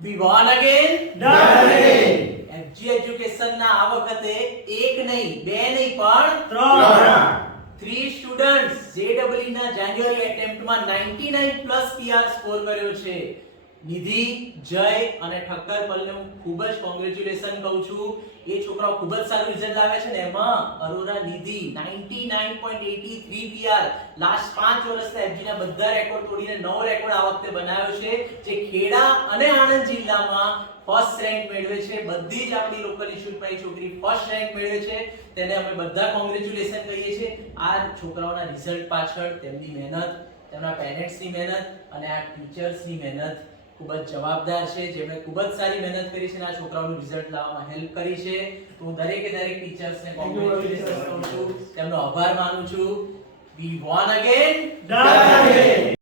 We won again. Done again. FG education ના આ વખતે એક નહીં બે નહીં પણ ત્રણ. 3 સ્ટુડન્ટ્સ JEE ના જાન્યુઆરી એટેમ્પ્ટમાં 99 પ્લસ PR સ્કોર કર્યો છે. નિધિ, જય અને ઠક્કર પલને હું ખૂબ જ કોંગ્રેચ્યુલેશન કહું છું. એ છોકરાઓ ખૂબ જ સારું રિઝલ્ટ લાવે છે ને એમાં અરોરા નિધિ 99.83 PR લાસ્ટ 5 વર્ષથી FG ના બધા રેકોર્ડ તોડીને નવો રેકોર્ડ આ વખતે બનાવ્યો છે, જે ખેડા અને આણંદ જિલ્લામાં ફર્સ્ટ રેન્ક મેળવે છે. બધી જ આપણી લોકલ ઇન્સ્ટિટ્યૂટમાં એ છોકરી ફર્સ્ટ રેન્ક મેળવે છે, તેને અમે બધા કોંગ્રેચ્યુલેશન કહીએ છીએ. આ છોકરાઓના રિઝલ્ટ પાછળ તેમની મહેનત, તેમના પેરેન્ટ્સની મહેનત અને આ ટીચર્સની મહેનત ખૂબ જ જવાબદાર છે, જેમણે ખૂબ જ સારી મહેનત કરી છે અને આ છોકરાઓનું રિઝલ્ટ લાવવામાં હેલ્પ કરી છે. તો હું દરેકે દરેક ટીચર્સને કોંગ્રેચ્યુલેશન કહું છું, તેમનો આભાર માનું છું. We won again. Done again.